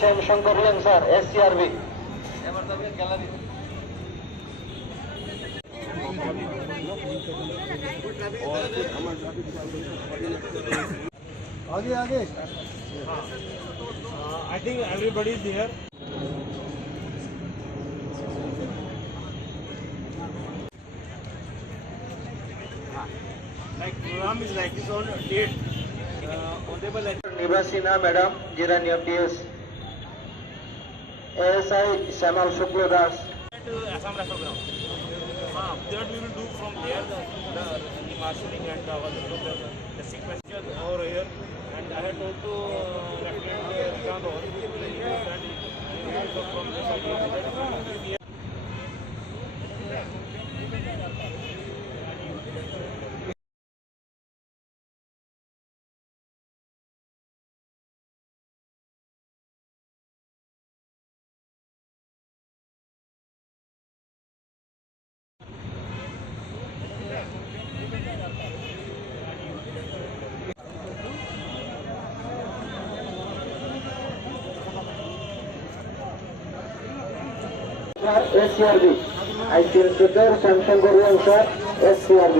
শ্যামশঙ্কর Reang sir, SCRB। आगे आगे। I think everybody is here. Like program is like his own date. Honorable Nibha Sinha madam, Jirania PS, ASI Shyamal Shukla Das. Assam Rifle Ground. That we will do from there the marshalling and the sequential over here. And I had told to Lieutenant Chand also from this idea. SCRB, IC Inspector Shyamshankar Reang sir, SCRB।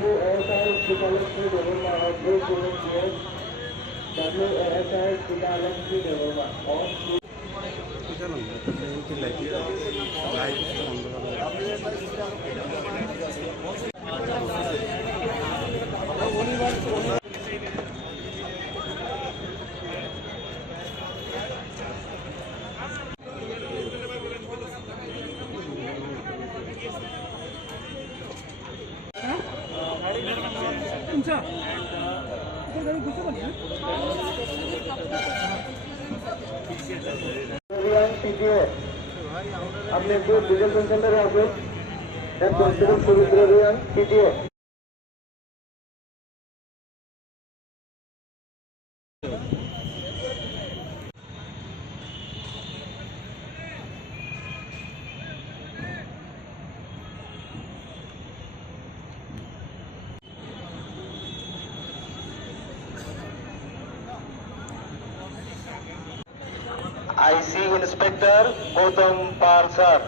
WSI Shikalakshmi Devama of Blue Pulling PS, WSI Shikalakshmi Devama of PTA। আপনি একটু diesel সেন্টারে আসুন। Constable Surudra Reang, PTA। IC Inspector Gautam Pal sir,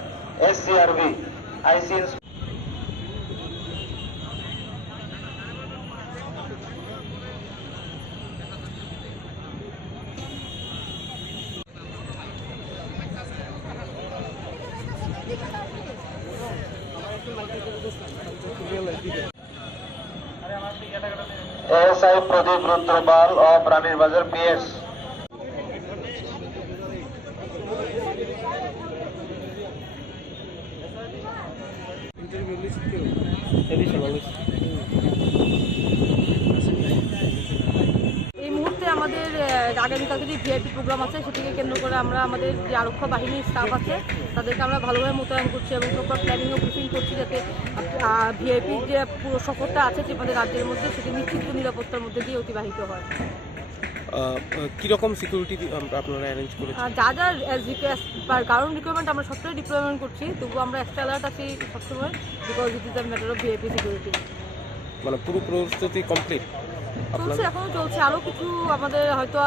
SCRB, IC ASI Pradeep Rudrapal of Ranir Bazar PS। এই মুহূর্তে আমাদের আগামীকালকে যে VIP programme আছে সেটিকে কেন্দ্র করে আমরা আমাদের যে আরক্ষা বাহিনীর স্টাফ আছে তাদেরকে আমরা ভালোভাবে মোতায়েন করছি এবং প্রপার প্ল্যানিং ও ব্রিফিং করছি যাতে ভিআইপির যে পুরো সফরটা আছে যে আমাদের রাজ্যের মধ্যে সেটি নিশ্চিত নিরাপত্তার মধ্যে দিয়ে অতিবাহিত হয়। কীরকম সিকিউরিটি আপনারা অ্যারেঞ্জ করেছেন? যা যা কারণ রিকোয়ারমেন্ট আমরা সবটাই ডিপ্লয়মেন্ট করছি, তবুও আমরা এক্সট্রা অ্যালার্ট আছি সবসময়, because it is the matter of VIP security. মানে পুরো প্রস্তুতি কমপ্লিট চলছে, এখনও চলছে। আরও কিছু আমাদের হয়তো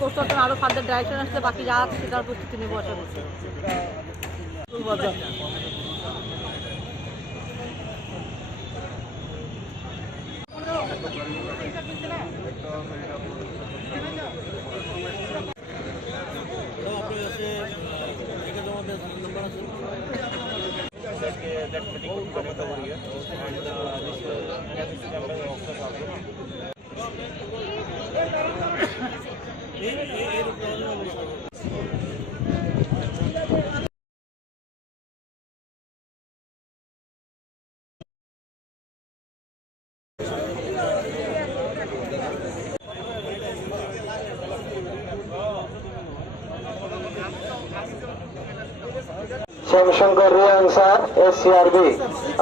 করতে আরও ফার্দার ডাইরেকশন আসলে বাকি যা আছে সেটার প্রস্তুতি নেবো আশা করছি। That meeting will connect over here and this campaign officers also. Shyamshankar Reang sir, SCRB।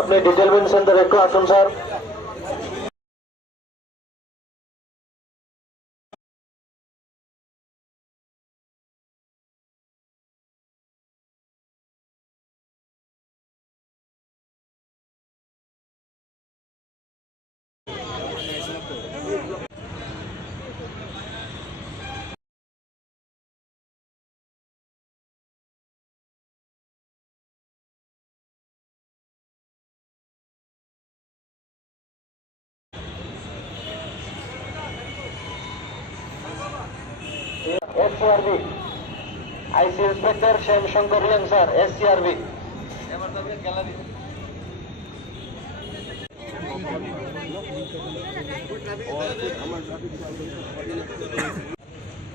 আপনি ডিটেলমেন্ট সেন্টারে একটু আসুন sir. SCRB. IC Inspector Shyam Shankar Young, sir, SCRB.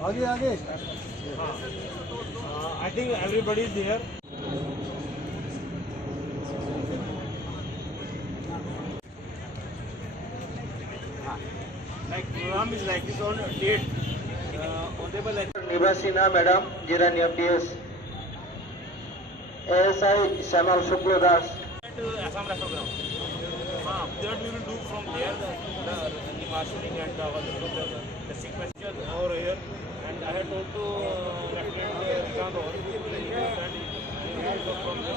आगे आगे I think everybody is here. Like program is like this on date. Honorable Nibasina Madam, Jirania PS. ASI Shamal Shukla Das. Assam Rifle Ground. That we will do from there the marshalling and the sequence over here. And I had told to Lieutenant Rishant also, and from the